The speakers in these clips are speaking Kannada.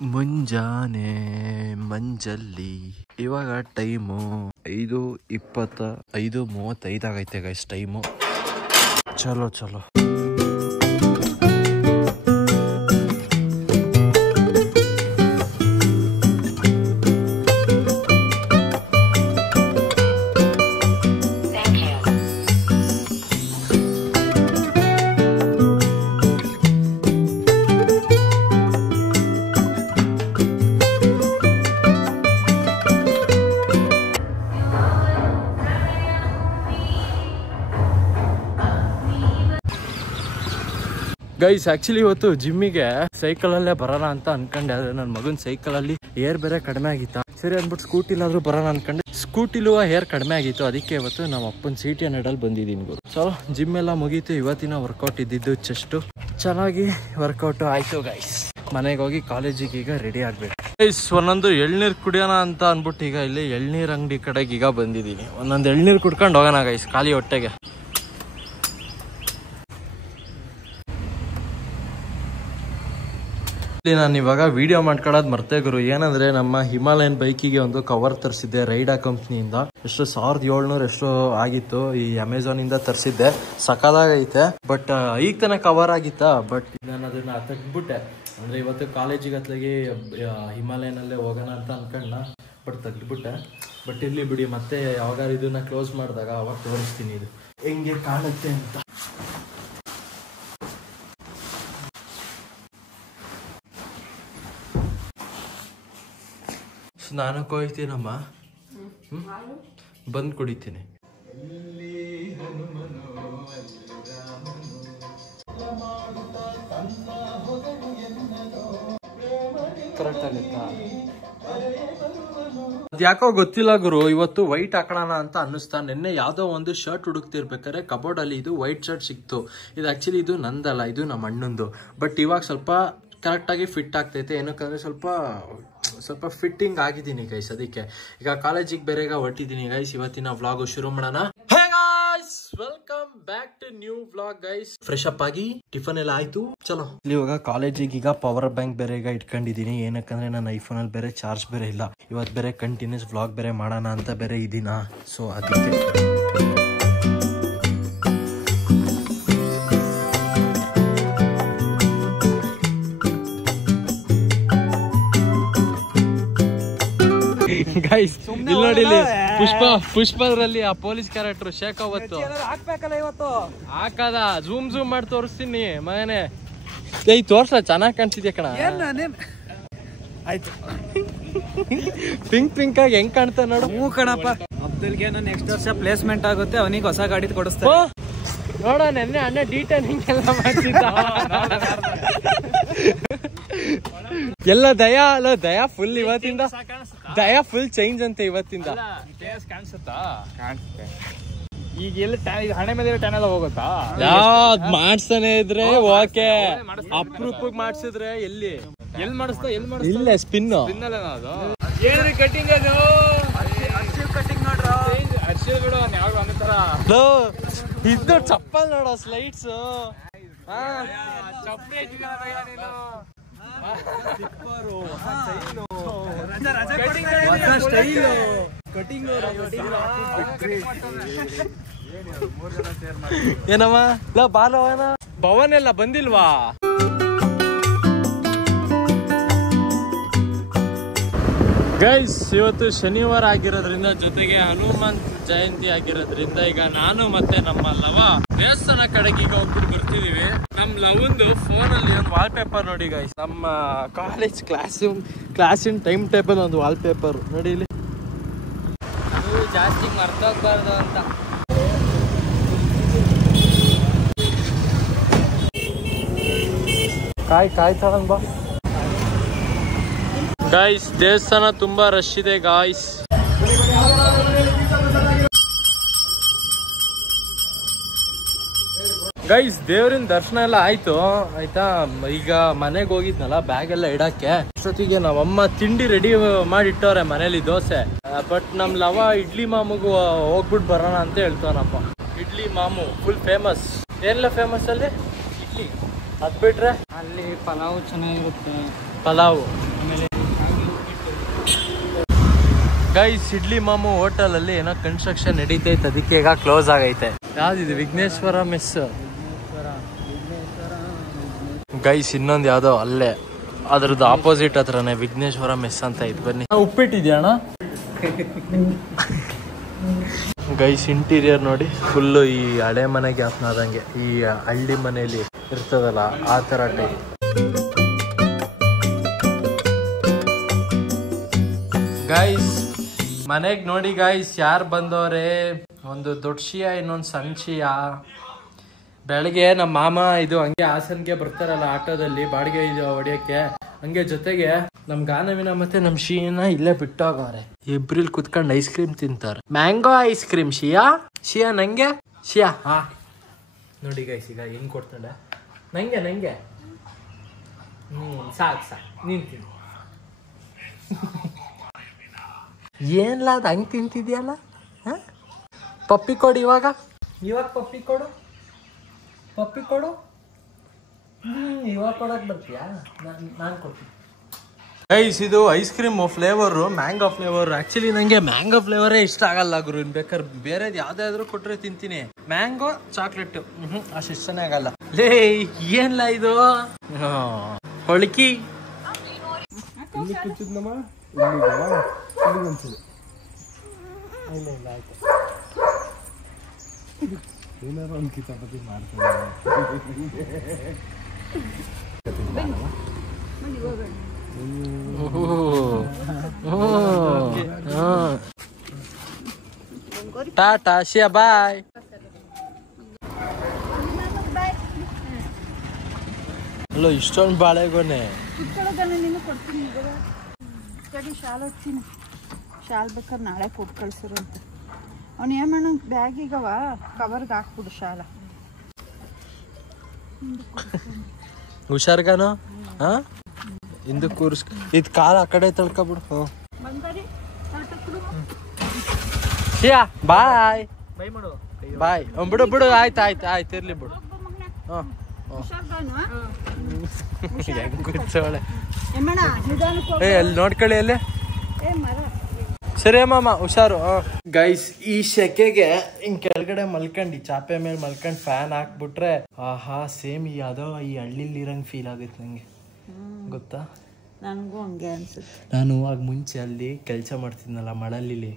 ಮುಂಜಾನೆ ಮಂಜಲ್ಲಿ ಇವಾಗ ಟೈಮು 5:20 5:35 ಆಗೈತೆ ಗೈಸ್ ಟೈಮು. ಚಲೋ ಚಲೋ. ಗೈಸ್ ಆಕ್ಚುಲಿ ಇವತ್ತು ಜಿಮ್ಮಿಗೆ ಸೈಕಲಲ್ಲೇ ಬರೋಣ ಅಂತ ಅನ್ಕೊಂಡೆ. ಆದ್ರೆ ನನ್ನ ಮಗನ ಸೈಕಲಲ್ಲಿ ಏರ್ ಬೇರೆ ಕಡಿಮೆ ಆಗಿತ್ತು. ಸರಿ ಅಂದ್ಬಿಟ್ಟು ಸ್ಕೂಟಿಲಾದ್ರೂ ಬರೋಣ ಅನ್ಕೊಂಡೆ. ಸ್ಕೂಟಿಲೂ ಏರ್ ಕಡಿಮೆ ಆಗಿತ್ತು. ಅದಕ್ಕೆ ಇವತ್ತು ನಮ್ಮ ಅಪ್ಪನ CT100 ಅಲ್ಲಿ ಬಂದಿದ್ದೀನಿ ಗುರು. ಸೊ ಜಿಮ್ ಎಲ್ಲ ಮುಗೀತು. ಇವತ್ತಿನ ವರ್ಕೌಟ್ ಇದ್ದಿದ್ದು ಚೆಸ್ಟು. ಚೆನ್ನಾಗಿ ವರ್ಕೌಟ್ ಆಯ್ತು ಗೈಸ್. ಮನೆಗೆ ಹೋಗಿ ಕಾಲೇಜಿಗೆ ಈಗ ರೆಡಿ ಆಗ್ಬೇಕು ಗೈಸ್. ಒಂದೊಂದು ಎಳ್ನೀರು ಕುಡಿಯೋಣ ಅಂತ ಅನ್ಬಿಟ್ಟು ಈಗ ಇಲ್ಲಿ ಎಳ್ನೀರ್ ಅಂಗಡಿ ಕಡೆಗೆ ಈಗ ಬಂದಿದ್ದೀನಿ. ಒಂದೊಂದು ಎಳ್ನೀರು ಕುಡ್ಕೊಂಡು ಹೋಗೋಣ ಗೈಸ್ ಖಾಲಿ ಹೊಟ್ಟೆಗೆ. ನಾನು ಇವಾಗ ವಿಡಿಯೋ ಮಾಡ್ಕೊಳ್ಳೋದು ಮರ್ತೆ ಗುರು. ಏನಂದ್ರೆ ನಮ್ಮ ಹಿಮಾಲಯನ್ ಬೈಕಿಗೆ ಒಂದು ಕವರ್ ತರಿಸಿದ್ದೆ ರೈಡಾ ಕಂಪ್ನಿಯಿಂದ. ಎಷ್ಟು 1700 ಎಷ್ಟು ಆಗಿತ್ತು. ಈ ಅಮೆಝಾನ್ ಇಂದ ತರಿಸಿದ್ದೆ. ಸಖತ್ತಾಗೈತೆ. ಬಟ್ ಈಗ ತಾನೇ ಕವರ್ ಆಗಿತ್ತಾ. ಬಟ್ ನಾನು ಅದನ್ನ ತೆಗ್ದ್ಬಿಟ್ಟೆ. ಅಂದ್ರೆ ಇವತ್ತು ಕಾಲೇಜಿಗೆ ಅತ್ಲಾಗಿ ಹಿಮಾಲಯನ್ ಅಲ್ಲೇ ಹೋಗೋಣ ಅಂತ ಅನ್ಕೊಂಡ. ಬಟ್ ತೆಗ್ದ್ಬಿಟ್ಟೆ. ಬಟ್ ಇರ್ಲಿ ಬಿಡಿ, ಮತ್ತೆ ಯಾವಾಗ ಇದನ್ನ ಕ್ಲೋಸ್ ಮಾಡಿದಾಗ ಅವಾಗ ತೋರಿಸ್ತೀನಿ ಇದು ಹೆಂಗೆ ಕಾಣುತ್ತೆ ಅಂತ. ಸ್ನಾನಕ್ಕೆ ಹೋಗ್ತೀನಮ್ಮ, ಬಂದು ಕುಡಿತೀನಿ. ಕರೆಕ್ಟ್ ಆಗುತ್ತಾ? ಅದ್ಯಾಕೋ ಗೊತ್ತಿಲ್ಲ ಗುರು. ಇವತ್ತು ವೈಟ್ ಹಾಕೋಣ ಅಂತ ಅನ್ನಿಸ್ತಾ. ನಿನ್ನೆ ಯಾವ್ದೋ ಒಂದು ಶರ್ಟ್ ಹುಡುಕ್ತಿರ್ಬೇಕಾದ್ರೆ ಕಬೋರ್ಡ್ ಅಲ್ಲಿ ಇದು ವೈಟ್ ಶರ್ಟ್ ಸಿಕ್ತು. ಇದು ಆಕ್ಚುಲಿ ಇದು ನಂದಲ್ಲ, ಇದು ನಮ್ಮ ಅಣ್ಣಂದು. ಬಟ್ ಇವಾಗ ಸ್ವಲ್ಪ ಕರೆಕ್ಟ್ ಆಗಿ ಫಿಟ್ ಆಗ್ತೈತೆ. ಏನಕ್ಕಂದ್ರೆ ಸ್ವಲ್ಪ ಫಿಟ್ಟಿಂಗ್ ಆಗಿದ್ದೀನಿ ಗೈಸ್. ಅದಕ್ಕೆ ಈಗ ಕಾಲೇಜಿಗೆ ಬೇರೆ ಹೊರಟಿದ್ದೀನಿ ಗೈಸ್. ಇವತ್ತಿನ ವ್ಲಾಗ್ ಶುರು ಮಾಡೋಣ. Hey guys, welcome back to new vlog guys. Fresh up ಆಗಿ ಟಿಫನ್ ಎಲ್ಲ ಆಯ್ತು. ಚಲೋ ಇವಾಗ ಕಾಲೇಜಿಗೆ ಈಗ ಪವರ್ ಬ್ಯಾಂಕ್ ಬೇರೆ ಈಗ ಇಟ್ಕೊಂಡಿದ್ದೀನಿ. ಏನಕ್ಕಂದ್ರೆ ನನ್ನ ಐಫೋನ್ ಅಲ್ಲಿ ಬೇರೆ ಚಾರ್ಜ್ ಬೇರೆ ಇಲ್ಲ. ಇವತ್ತು ಬೇರೆ ಕಂಟಿನ್ಯೂಸ್ ವ್ಲಾಗ್ ಬೇರೆ ಮಾಡೋಣ ಅಂತ ಬೇರೆ ಇದೀನ. ಸೊ ಅದಕ್ಕೆ ಗೈಸ್ ಇಲ್ಲಿ ನೋಡಿ, ಪುಷ್ಪದ್ರಲ್ಲಿ ಆ ಪೊಲೀಸ್ ಕ್ಯಾರೆಕ್ಟರ್ ಶೇಖಾವತ್ತು ಹಾಕದ ಝೂಮ್ ಮಾಡಿ ತೋರಿಸ್ತೀನಿ ಮಗನೇ. ತೋರ್ಸ, ಚೆನ್ನಾಗಿ ಕಾಣಿಸಿದ್ಯಾ ಕಣ. ಆಯ್ತು, ಪಿಂಕ್ ಆಗಿ ಹೆಂಗ್ ಕಾಣ್ತಾ ನೋಡು. ಹೂ ಕಣಪ್ಪ. ಅಬ್ದುಲ್ಗೆ ನೆಕ್ಸ್ಟ್ ವರ್ಷ ಪ್ಲೇಸ್ಮೆಂಟ್ ಆಗುತ್ತೆ. ಅವನಿಗೆ ಹೊಸ ಗಾಡಿ ಕೊಡಿಸ್ತಾರೆ ನೋಡ. ನೆನ್ನೆ ಅಣ್ಣ D10 ಹಿಂಗೆಲ್ಲ ಮಾಡ್ತಿದ್ದ. ಎಲ್ಲ ದಯಾ ಫುಲ್ ಇವತ್ತಿಂದ ದಯಾ ಫುಲ್ ಚೇಂಜ್ ಅಂತ ಇವತ್ತಿಂದ. ಈಗ ಎಲ್ಲಿ ಹಣೆ ಮೇಲೆ ಟ್ಯಾನ್ ಎಲ್ಲ ಹೋಗುತ್ತಾ? ಯಾವ್ದ್ ಮಾಡ್ತಾನೆ ಇದ್ರೆ ಓಕೆ. ಅಪ್ರೂಪಕ್ಕೆ ಮಾಡ್ಸಿದ್ರೆ ಎಲ್ಲಿ ಮಾಡಿಸ್ತಾ ಇಲ್ಲ ಸ್ಪಿನ್ ಏನ್ರಿ ಕಟಿಂಗ್. ಅದು ಕಟಿಂಗ್ ನೋಡ್ರ ಅರ್ಶಿಲ್ ಬಿಡು. ಯಾವ ಅನ್ನತರ ಇದು ಚಪ್ಪಲ್ ನೋಡೋ ಸ್ಲೈಡ್ಸ್. ಏನಮ್ಮ ಬಾಲವನ ಭವನ್ ಎಲ್ಲ ಬಂದಿಲ್ವಾ? ಗೈಸ್ ಇವತ್ತು ಶನಿವಾರ ಆಗಿರೋದ್ರಿಂದ ಜೊತೆಗೆ ಹನುಮಂತ್ ಜಯಂತಿ ಆಗಿರೋದ್ರಿಂದ ಈಗ ನಾನು ಮತ್ತೆ ನಮ್ಮ ಲವ ದೇವಸ್ಥಾನ ಕಡೆಗೆ ಈಗ ಹೋಗ್ಬಿಟ್ಟು ಬರ್ತಿದೀವಿ. ನಮ್ ಲವಂದು ಫೋನ್ ಅಲ್ಲಿ ಒಂದು ವಾಲ್ ಪೇಪರ್ ನೋಡಿ ಗೈಸ್. ನಮ್ಮ ಕಾಲೇಜ್ ಕ್ಲಾಸಿನ ಟೈಮ್ ಟೇಬಲ್ ಒಂದು ವಾಲ್ ಪೇಪರ್ ನೋಡಿ ಇಲ್ಲಿ. ಅದು ಜಾಸ್ತಿ ಮರ್ತೋಗ್ಬಾರ್ದು ಅಂತ. ಕಾಯ್ ತಗೊಂಡ್ ಬಾ ಗಾಯ್ಸ್. ದೇವಸ್ಥಾನ ತುಂಬಾ ರಶ್ ಇದೆ ಗಾಯ್ಸ್. ಗೈಸ್ ದೇವ್ರಿನ ದರ್ಶನ ಎಲ್ಲ ಆಯ್ತು ಆಯ್ತಾ. ಈಗ ಮನೆಗೆ ಹೋಗಿದ್ನಲ್ಲ ಬ್ಯಾಗ್ ಎಲ್ಲ ಇಡಕ್ಕೆ. ಅಷ್ಟೊತ್ತಿಗೆ ನಾವಮ್ಮ ತಿಂಡಿ ರೆಡಿ ಮಾಡಿಟ್ಟವ್ರೆ ಮನೇಲಿ ದೋಸೆ. ಬಟ್ ನಮ್ ಲವ ಇಡ್ಲಿ ಮಾಮುಗೂ ಹೋಗ್ಬಿಟ್ಟು ಬರೋಣ ಅಂತ ಹೇಳ್ತಾನಪ್ಪ. Idli Mamu full famous. ಏನೆಲ್ಲ ಫೇಮಸ್ ಅಲ್ಲಿ? ಇಡ್ಲಿ. ಅದ್ ಬಿಟ್ರೆ ಅಲ್ಲಿ ಪಲಾವ್ ಚೆನ್ನಾಗಿರುತ್ತೆ. ಪಲಾವ್ ಗೈಸ್ ಇಡ್ಲಿ ಮಾಮು ಹೋಟೆಲ್ ಅಲ್ಲಿ ಏನೋ ಕನ್ಸ್ಟ್ರಕ್ಷನ್ ನಡೀತೈತೆ, ಅದಕ್ಕೆ ಈಗ ಕ್ಲೋಸ್ ಆಗೈತೆ. ಯಾವ್ದಿದು? ವಿಘ್ನೇಶ್ವರ ಮೆಸ್. ಗೈಸ್ ಇನ್ನೊಂದು ಯಾವ್ದೋ ಅಲ್ಲೇ ಅದ್ರದ್ದು ಆಪೋಸಿಟ್ ಹತ್ರನೇ ವಿಘ್ನೇಶ್ವರ ಮೆಸ್ ಅಂತ ಇತ್ತು. ಬನ್ನಿ. ಉಪ್ಪಿಟ್ಟಿದ್ಯಾ ಅಣ್ಣ? ಗೈಸ್ ಇಂಟೀರಿಯರ್ ನೋಡಿ, ಫುಲ್ಲು ಈ ಹಳೆ ಮನೆಗೆ ಆದಂಗೆ, ಈ ಹಳ್ಳಿ ಮನೆಯಲ್ಲಿ ಇರ್ತದಲ್ಲ ಆ ತರ ಟೈಪ್. ಗೈಸ್ ಮನೆಗೆ ನೋಡಿ ಗೈಸ್ ಯಾರು ಬಂದವ್ರೆ, ಒಂದು ದೊಡ್ಡ ಶಿಯಾ ಇನ್ನೊಂದು ಸಣ್ಣ ಶಿಯಾ. ಬೆಳಗ್ಗೆ ನಮ್ಮ ಮಾಮ ಇದು ಹಂಗೆ ಹಾಸನ್ಗೆ ಬರ್ತಾರಲ್ಲ ಆಟೋದಲ್ಲಿ ಬಾಡಿಗೆ ಇದು ಹೊಡಿಯಕ್ಕೆ, ಹಂಗೆ ಜೊತೆಗೆ ನಮ್ ಗಾನವಿನ ಮತ್ತೆ ನಮ್ ಶಿಯನ ಇಲ್ಲೇ ಬಿಟ್ಟೋಗವ್ರೆ. ಇಬ್ರಿಲ್ ಕುತ್ಕೊಂಡು ಐಸ್ ಕ್ರೀಮ್ ತಿಂತಾರೆ. Mango ice cream. ಶಿಯಾ ನಂಗೆ ಶಿಯಾ. ಹಾ ನೋಡಿ ಗೈಸ್ ಈಗ ಹೆಂಗ್ ಕೊಡ್ತಾಳೆ. ನಂಗೆ ಸಾಕು ನೀನ್ ತಿನ್. ಏನ್ಲ ಅದು ಹಂಗೆ ತಿಂತಿದ್ಯಲ್ಲ? ಪಪ್ಪಿ ಕೊಡು ಇವಾಗ ಪಪ್ಪಿ ಕೊಡು. ಇವಾಗ ಕೊಡಕ್ ಬರ್ತೀಯಾ? ನಾನು ಕೊಡ್ತೀನಿ. ಗೈಸ್ ಇದು ice cream flavour mango flavour. Actually ನಂಗೆ ಮ್ಯಾಂಗೋ ಫ್ಲೇವರೇ ಇಷ್ಟ ಆಗಲ್ಲ ಗುರು. ಬೇಕಾದ್ರೆ ಬೇರೆದ್ ಯಾವ್ದಾದ್ರು ಕೊಟ್ರೆ ತಿಂತೀನಿ. ಮ್ಯಾಂಗೋ ಚಾಕ್ಲೇಟ್ ಅಷ್ಟು ಇಷ್ಟನೇ ಆಗಲ್ಲ. ಲೇ ಏನ್ಲ ಇದು ಹೊಳಕಿ. ಏನಾರು ಒಂದು ಕಿತಾಪತಿ ಮಾಡ್ತಾರೆ. ಟಾಟಾ ಶಿಯಾ ಬಾಯ್. ಅಲ್ಲೋ ಇಷ್ಟೊಂದು ಬಾಳೆಗೊನೆ. ಶಾಲ್ ಬೇಕಾದ್ರೆ ನಾಳೆ ಕೊಟ್ಟು ಕಳ್ಸಿರಂತ. ಅವ್ನು ಏನ್ ಮಾಡೋಣ, ಬ್ಯಾಗಿಗವ ಕವರ್ಗೆ ಹಾಕ್ಬಿಡು ಶಾಲ. ಹುಷಾರ್ಗಾನು ಹಿಂದಕ್ಕೆ ಕೂರಿಸ್. ಇದು ಕಾಲ ಆ ಕಡೆ ತಳ್ಕೊಬಿಡು. ಶಿಯಾ ಬಾಯ್ ಬಾಯ್. ಬಿಡು ಆಯ್ತು ಇರ್ಲಿ ಬಿಡು. ಹೆಂಗ್ ಕೂರ್ಸೋಳೆ. ಅಲ್ಲಿ ನೋಡ್ಕೊಳ್ಳಿ ಅಲ್ಲೇ. ಸರಿ ಮಾಮ ಹುಷಾರು. ಗೈಸ್ ಈ ಶೆಕೆಗೆ ಹಿಂಗ್ ಕೆಳಗಡೆ ಮಲ್ಕೊಂಡಿ ಚಾಪೆ ಮೇಲೆ ಮಲ್ಕೊಂಡ್ ಫ್ಯಾನ್ ಹಾಕ್ಬಿಟ್ರೆ ಆಹಾ ಸೇಮ್ ಯಾವ್ದೋ ಈ ಹಳ್ಳಿಲಿ ಇರಂಗ್ ಫೀಲ್ ಆಗುತ್ತೆ ನಂಗೆ. ಗೊತ್ತಾ? ನನಗೂ ಹಂಗೆ ಅನ್ಸುತ್ತೆ. ನಾನು ಆಗ ಮುಂಚೆ ಅಲ್ಲಿ ಕೆಲಸ ಮಾಡ್ತಿದ್ನಲ್ಲ ಮಳಲಿಲಿ,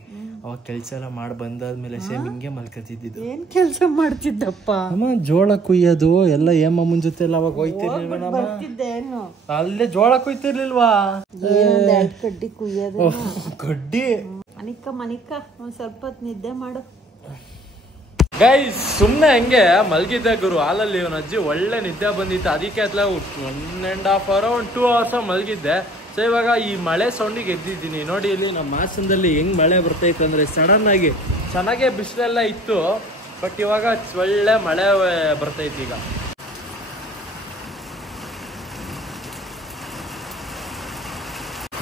ಅವಾಗ ಕೆಲಸ ಎಲ್ಲ ಮಾಡಿ ಬಂದಾದ್ಮೇಲೆ ಸೇಮ್ ಹಿಂಗೆ ಮಲ್ಕತಿದ್ದು. ಏನ್ ಕೆಲಸ ಮಾಡ್ತಿದ್ದಪ್ಪ? ಅಮ್ಮ ಜೋಳ ಕುಯ್ಯೋದು ಎಲ್ಲ ಏಮಮ್ಮನ ಜೊತೆ ಎಲ್ಲ ಅವಾಗ ಹೋಯ್ತಿರ್ಲಿಲ್ವ? ಅಲ್ಲೇ ಜೋಳ ಕುಯ್ತಿರ್ಲಿಲ್ವಾ? ಕಡ್ಡಿ ಕುಯ್ಯೋದು. ಕಡ್ಡಿ ಮನಿಕ ಒಂದ್ ಸ್ವಲ್ಪ ಹೊತ್ತು ನಿದ್ದೆ ಮಾಡು. ಗೈಸ್ ಸುಮ್ನೆ ಹಂಗೆ ಮಲ್ಗಿದ್ದೆ ಗುರು ಹಾಲಲ್ಲಿ. ಇವನ ಅಜ್ಜಿ ಒಳ್ಳೆ ನಿದ್ದೆ ಬಂದಿತ್ತು, ಅದಕ್ಕೆ ಅತ್ಲ 1.5 hour 2 hours ಮಲ್ಗಿದ್ದೆ. ಸೊ ಇವಾಗ ಈ ಮಳೆ ಸೌಂಡಿಗೆ ಎದ್ದಿದ್ದೀನಿ. ನೋಡಿ ಇಲ್ಲಿ ನಮ್ಮ ಹಾಸನದಲ್ಲಿ ಹೆಂಗ್ ಮಳೆ ಬರ್ತೈತೆ ಅಂದ್ರೆ ಸಡನ್ ಆಗಿ. ಚೆನ್ನಾಗೇ ಬಿಸಿಲೆಲ್ಲ ಇತ್ತು, ಬಟ್ ಇವಾಗ ಒಳ್ಳೆ ಮಳೆ ಬರ್ತೈತಿ ಈಗ.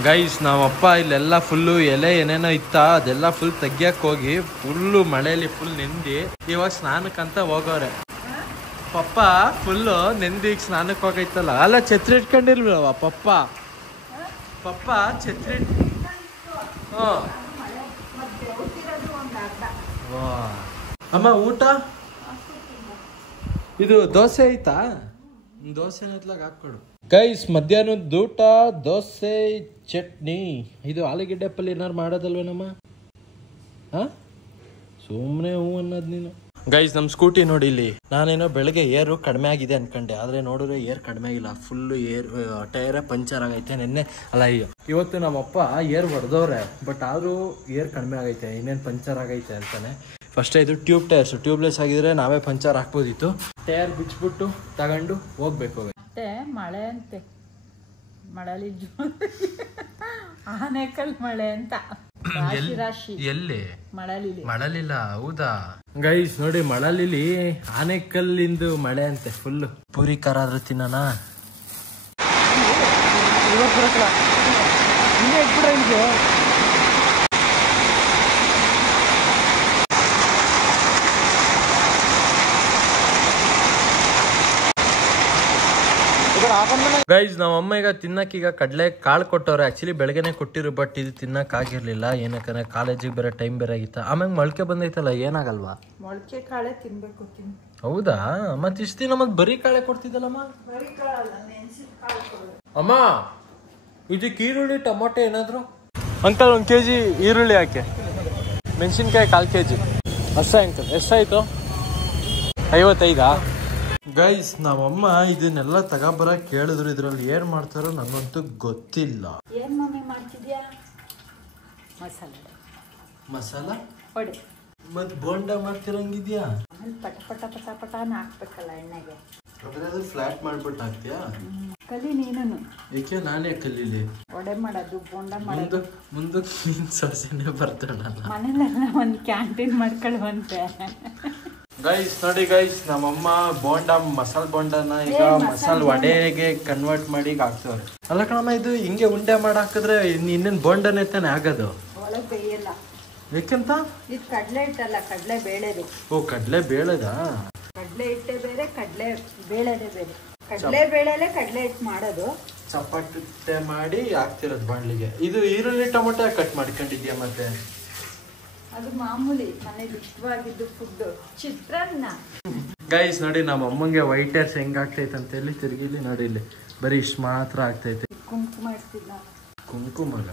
ಗೈಸ್ ನಾವಪ್ಪ ಇಲ್ಲೆಲ್ಲ ಫುಲ್ಲು ಎಲೆ ಏನೇನೋ ಇತ್ತ ಅದೆಲ್ಲ ಫುಲ್ ತೆಗಿಯಕ್ ಹೋಗಿ ಫುಲ್ಲು ಮಳೆಯಲ್ಲಿ ಫುಲ್ ನೆಂದಿ ಇವಾಗ ಸ್ನಾನಕ್ಕಂತ ಹೋಗೋರೆ. ಪಪ್ಪ ಫುಲ್ಲು ನೆಂದಿ ಈಗ ಸ್ನಾನಕ್ಕೆ ಹೋಗೈತಲ್ಲ. ಅಲ್ಲ ಛತ್ರಿ ಇಟ್ಕೊಂಡಿರ್ಲಿಲ್ವ ಪಪ್ಪ ಛತ್ರಿ. ಅಮ್ಮ ಊಟ ಇದು ದೋಸೆ ಐತಾ? ದೋಸೆನತ್ಲಾಗ ಹಾಕ್ಕೊಡು. ಗೈಸ್ ಮಧ್ಯಾಹ್ನದ ಊಟ ದೋಸೆ ಚಟ್ನಿ. ಇದು ಆಲೂಗೆಡ್ಡೆ ಪಲ್ಯ ಏನಾರು ಮಾಡೋದಲ್ವೇನಮ್ಮ? ಸುಮ್ಮನೆ ಹೂ ಅನ್ನೋದು ನೀನು. ಗೈಸ್ ನಮ್ಮ ಸ್ಕೂಟಿ ನೋಡಿ ಇಲ್ಲಿ. ನಾನೇನೋ ಬೆಳಗ್ಗೆ ಏರು ಕಡಿಮೆ ಆಗಿದೆ ಅನ್ಕೊಂಡೆ, ಆದ್ರೆ ನೋಡಿದ್ರೆ ಏರ್ ಕಡಿಮೆ ಆಗಿಲ್ಲ. ಫುಲ್ಲು ಟೈರೇ ಪಂಚರ್ ಆಗೈತೆ. ನೆನ್ನೆ ಅಲ್ಲ ಇವತ್ತು ನಮ್ಮಪ್ಪ ಏರ್ ಹೊಡೆದವ್ರೆ, ಬಟ್ ಆದ್ರೂ ಏರ್ ಕಡಿಮೆ ಆಗೈತೆ. ಇನ್ನೇನು ಪಂಚರ್ ಆಗೈತೆ ಅಂತಾನೆ. ಫಸ್ಟ್ ಇದು ಟ್ಯೂಬ್ ಟೈರ್ಸ್ ಟ್ಯೂಬ್ಲೆಸ್ ಆಗಿದ್ರೆ ನಾವೇ ಪಂಚರ್ ಹಾಕ್ಬೋದಿತ್ತು. ಟೈರ್ ಬಿಚ್ಬಿಟ್ಟು ತಗೊಂಡು ಹೋಗ್ಬೇಕು. ಮಳೆ ಅಂತೆ, ಮಳಲಿ ಆನೆಕಲ್ ಮಳೆ ಅಂತ ರಾಶಿ. ಎಲ್ಲಿ ಮಳಲಿಲ್ಲ? ಹೌದಾ ಗೈಸ್ ನೋಡಿ ಮಳಲಿಲಿ ಆನೆಕಲ್ಲಿಂದು ಮಳೆ ಅಂತೆ. ಫುಲ್ ಪೂರಿ ಖಾರ ಆದ್ರೂ ತಿನ್ನೋಣ. ಹಾಕೊಂಡ ಗೈಸ್ ನಮ್ಮ ಅಮ್ಮ ಈಗ ತಿನ್ನಕ್ಕೀಗ ಕಡಲೆ ಕಾಳು ಕೊಟ್ಟವ್ರೆ. ಆಕ್ಚುಲಿ ಬೆಳಗ್ಗೆನೆ ಕೊಟ್ಟಿರು, ಬಟ್ ಇದು ತಿನ್ನಕ್ ಆಗಿರ್ಲಿಲ್ಲ. ಏನಕ್ಕಂದ್ರೆ ಕಾಲೇಜಿಗೆ ಬೇರೆ ಟೈಮ್ ಬೇರೆ ಆಗಿತ್ತ. ಆಮೇಲೆ ಮೊಳಕೆ ಬಂದೈತಲ್ಲ, ಏನಾಗಲ್ವಾ? ಮೊಳಕೆ ಕಾಳೆ ತಿನ್ಬೇಕು. ಹೌದಾ? ಮತ್ ಇಷ್ಟ ದಿನ ಮತ್ ಬರೀ ಕಾಳೆ ಕೊಡ್ತಿದ್ದಲ್ಲಮ್ಮ. ಅಮ್ಮ ಇದಕ್ಕೆ ಈರುಳ್ಳಿ ಟೊಮೊಟೊ ಏನಾದ್ರು? ಅಂಕಲ್ 1 kg ಈರುಳ್ಳಿ ಹಾಕಿ, ಮೆಣಸಿನ್ಕಾಯಿ 1/4 kg ಅಷ್ಟೇ ಅಂಕಲ್. ಎಷ್ಟಾಯ್ತು? 55. ಗೈಸ್ ನಮ್ಮಮ್ಮ ಇದನ್ನೆಲ್ಲ ತಗೊಬರ ಕೇಳಿದ್ರು. ಇದ್ರಲ್ಲಿ ಏನ್ ಮಾಡ್ತಾರೋ ನನಗಂತೂ ಗೊತ್ತಿಲ್ಲ. ಏನ್ ಮಮ್ಮಿ ಮಾಡ್ತಿದ್ಯಾ? ಮಸಾಲ ಹೊಡೆ. ಮತ್ ಬೋಂಡ ಮಾಡ್ತಿರಂಗಿದ್ಯಾ? ಆಮೇಲೆ ಪಟ ಪಟ ಪಟ ಪಟ ಹಾಕ್ಬೇಕಲ್ಲ ಎಣ್ಣೆಗೆ. ಅದು ಫ್ಲಾಟ್ ಮಾಡ್ಬಿಟ್ಟು ಹಾಕ್ತಿಯಾ? ಕಲಿ ನೀನು. ಏಕೆ ನಾನೇ ಕಲೀಲಿ? ವಡೆ ಮಾಡೋದು, ಬೋಂಡ ಮಾಡೋದು. ಮುಂದಕ್ಕೆ ನೀನ್ ಸೊಸೆನೆ ಬರ್ತಾಳ. ಮನೇಲೆಲ್ಲ ಒಂದ್ ಕ್ಯಾಂಟೀನ್ ಮಾಡ್ಕೊಳ್ಳುವಂತೆ. ಗೈಸ್ ನೋಡಿ ಗೈಸ್, ನಮ್ಮಮ್ಮ ಬೋಂಡ ಮಸಾಲ ಬೋಂಡನ ಈಗ ಮಸಾಲ ವಡೆಗೆ ಕನ್ವರ್ಟ್ ಮಾಡಿ ಹಾಕ್ತವ್ರೆ. ಅಲ್ಲ ಕಣಮ್ಮ, ಇದು ಹಿಂಗೆ ಉಂಡೆ ಮಾಡಿ ಹಾಕಿದ್ರೆ ಇನ್ನೇನ್ ಬೋಂಡನೇ ತಾನೆ ಆಗೋದು? ಒಳಗ್ ಬೇಯಲ್ಲ. ಯಾಕೆಂತ? ಇದು ಕಡ್ಲೆ ಹಿಟ್ಟಲ್ಲ, ಕಡ್ಲೆ ಬೇಳೆದು. ಓ ಕಡ್ಲೆ ಬೇಳೆದಾ? ಕಡ್ಲೆ ಹಿಟ್ಟೆ ಬೇರೆ, ಕಡ್ಲೆ ಬೇಳೆದೇ ಬೇರೆ. ಕಡ್ಲೆ ಬೇಳೆಲೆ ಕಡ್ಲೆ ಹಿಟ್ಟು ಮಾಡೋದು. ಚಪಾತಿ ಮಾಡಿ ಹಾಕ್ತಿರೋದು ಬಾಣ್ಲಿಗೆ. ಇದು ಈರುಳ್ಳಿ ಟೊಮೊಟೊ ಕಟ್ ಮಾಡ್ಕೊಂಡಿದ್ಯಾ? ಮತ್ತೆ ಅದು ಮಾಮೂಲಿ ಮನೇಲಿ ಇಷ್ಟವಾಗಿದ್ದು ಫುಡ್, ಚಿತ್ರಾನ್ನ. ಗೈಸ್ ನೋಡಿ ನಮ್ಮ ಅಮ್ಮಂಗೆ ವೈಟ್ ಹೇರ್ಸ್ ಹೆಂಗ್ ಆಗ್ತೈತೆ ಅಂತ ಹೇಳಿ ತಿರ್ಗಿಲಿ ನೋಡಿ, ಇಲ್ಲಿ ಬರೀ ಇಷ್ಟು ಮಾತ್ರ ಆಗ್ತೈತೆ. ಕುಂಕುಮ ಇಡ್ತಿದ್ದ. ಕುಂಕುಮಗ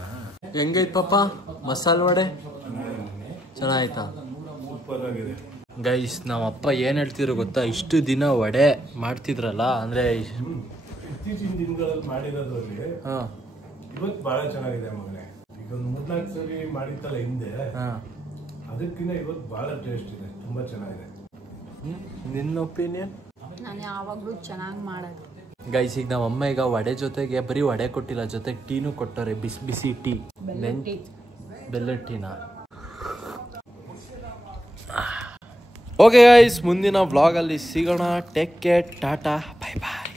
ಹೆಂಗೈತ್ ಪಾಪ ಮಸಾಲ ವಡೆ? ಚೆನ್ನಾಯ್ತಾ? ಗೈಸ್ ನಮ್ಮ ಅಪ್ಪ ಏನ್ ಹೇಳ್ತಿದ್ರು ಗೊತ್ತಾ, ಇಷ್ಟು ದಿನ ವಡೆ ಮಾಡ್ತಿದ್ರಲ್ಲ, ಅಂದ್ರೆ ಇತ್ತೀಚಿನ ದಿನಗಳಲ್ಲಿ ಮಾಡಿರೋದ್ರಲ್ಲಿ ಇವತ್ತು ಬಹಳ ಚೆನ್ನಾಗಿದೆ ಮಗನೇ. ಈಗ ಒಂದು 3-4 ಸರಿ ಮಾಡಿತ್ತಲ್ಲ ಹಿಂದೆ, ಅದಕ್ಕಿಂತ ಇವತ್ತು ಬಹಳ ಟೇಸ್ಟ್ ಇದೆ, ತುಂಬಾ ಚೆನ್ನಾಗಿದೆ. ನಿನ್ನ ಒಪಿನಿಯನ್? ನಾನು ಯಾವಾಗ್ಲೂ ಚೆನ್ನಾಗಿ ಮಾಡೋದು. ಗೈಸ್ ಈಗ ನಮ್ಮ ಅಮ್ಮ ಈಗ ವಡೆ ಜೊತೆಗೆ ಬರೀ ವಡೆ ಕೊಟ್ಟಿಲ್ಲ, ಜೊತೆಗೆ ಟೀನು ಕೊಟ್ಟವ್ರೆ. ಬಿಸಿ ಬಿಸಿ ಟೀ, ಬೆಲ್ಲದ ಟೀನ. ಓಕೆ ಗೈಸ್, ಮುಂದಿನ ವ್ಲಾಗ್ ಅಲ್ಲಿ ಸಿಗೋಣ. ಟೇಕ್ ಕೇರ್, ಟಾಟಾ, ಬೈ ಬಾಯ್.